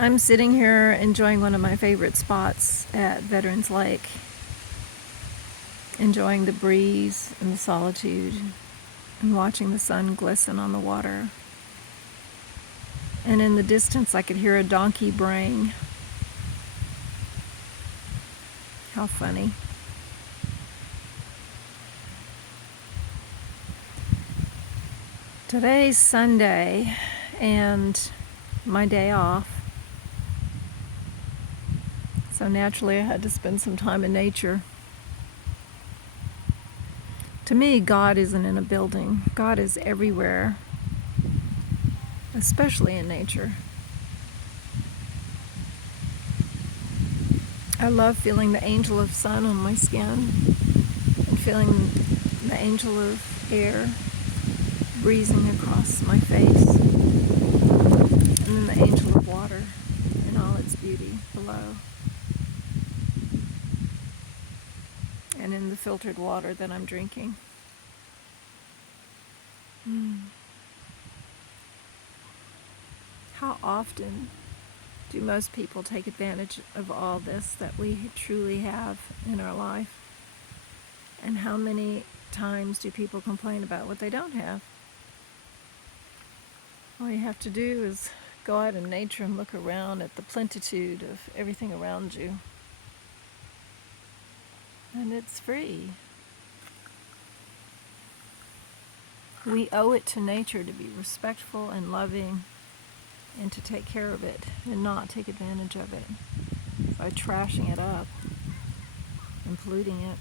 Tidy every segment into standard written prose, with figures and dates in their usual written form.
I'm sitting here enjoying one of my favorite spots at Veterans Lake, enjoying the breeze and the solitude and watching the sun glisten on the water. And in the distance, I could hear a donkey braying. How funny. Today's Sunday and my day off. So naturally, I had to spend some time in nature. To me, God isn't in a building. God is everywhere, especially in nature. I love feeling the angel of sun on my skin and feeling the angel of air breezing across my face, and then the angel of water in all its beauty below, and in the filtered water that I'm drinking. How often do most people take advantage of all this that we truly have in our life? And how many times do people complain about what they don't have? All you have to do is go out in nature and look around at the plenitude of everything around you. And it's free. We owe it to nature to be respectful and loving and to take care of it and not take advantage of it by trashing it up and polluting it.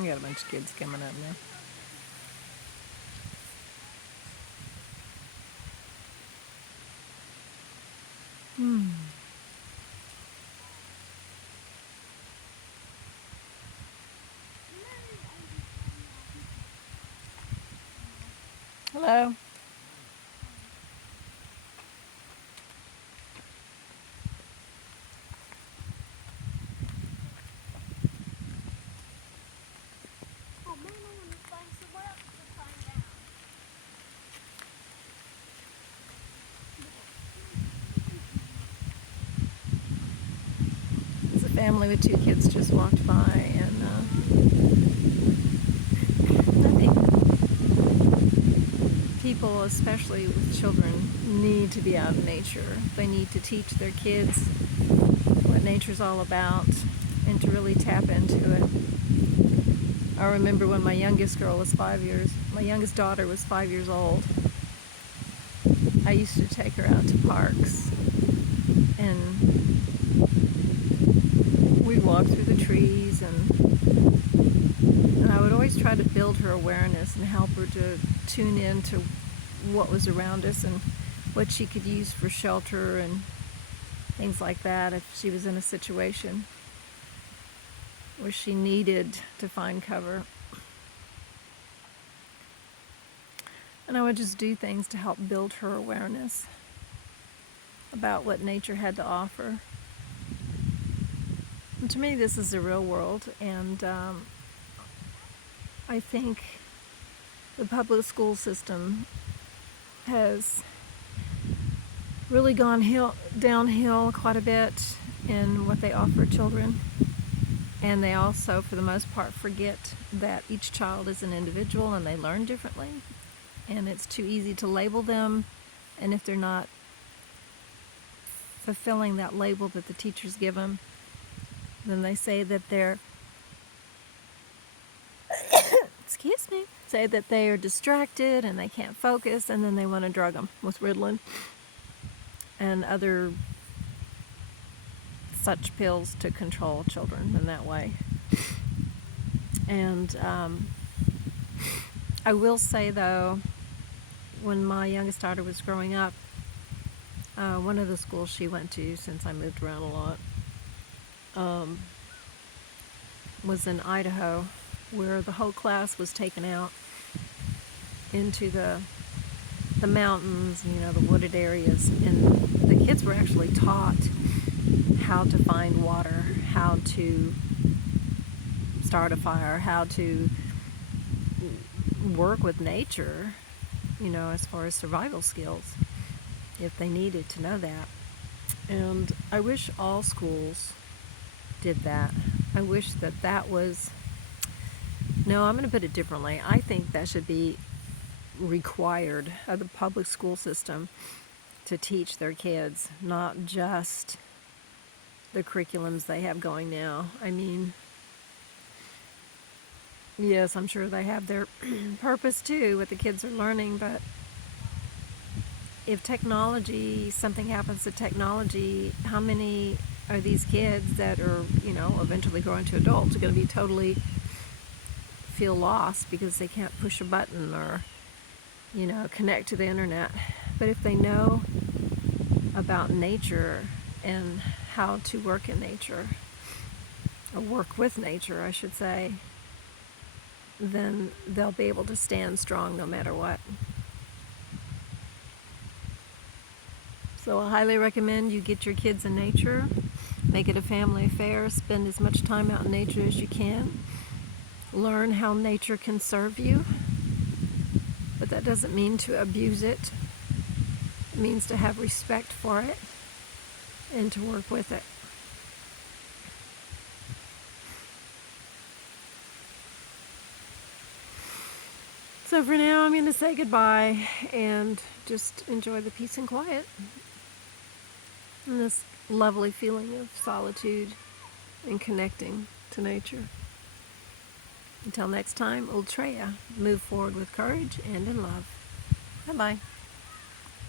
We got a bunch of kids coming up now. Hello. It's a family with 2 kids just walked by, and I think people, especially with children, need to be out in nature. They need to teach their kids what nature's all about and to really tap into it. I remember when my youngest daughter was 5 years old, I used to take her out to parks, and we'd walk through the trees, and I would always try to build her awareness and help her to tune in to what was around us and what she could use for shelter and things like that if she was in a situation where she needed to find cover. And I would just do things to help build her awareness about what nature had to offer. And to me, this is the real world, and I think the public school system has really gone downhill quite a bit in what they offer children. And they also, for the most part, forget that each child is an individual and they learn differently. And it's too easy to label them. And if they're not fulfilling that label that the teachers give them, then they say that they're say that they are distracted and they can't focus, and then they want to drug them with Ritalin and other such pills to control children in that way. And I will say, though, when my youngest daughter was growing up, one of the schools she went to, since I moved around a lot, was in Idaho, where the whole class was taken out into the the mountains, the wooded areas, and the kids were actually taught how to find water, how to start a fire, how to work with nature, as far as survival skills, if they needed to know that. And I wish all schools did that. I wish that was, no, I'm going to put it differently. I think that should be required of the public school system to teach their kids, not just the curriculums they have going now. I mean, yes, I'm sure they have their purpose too, what the kids are learning, but if something happens to technology, how many are these kids that are, eventually growing to adults are going to be totally feel lost because they can't push a button or, connect to the internet. But if they know about nature and how to work in nature, or work with nature, I should say, then they'll be able to stand strong no matter what. So I highly recommend you get your kids in nature, make it a family affair, spend as much time out in nature as you can, learn how nature can serve you, but that doesn't mean to abuse it. It means to have respect for it and to work with it. So for now, I'm going to say goodbye and just enjoy the peace and quiet and this lovely feeling of solitude and connecting to nature. Until next time, Ultreya, move forward with courage and in love. Bye-bye.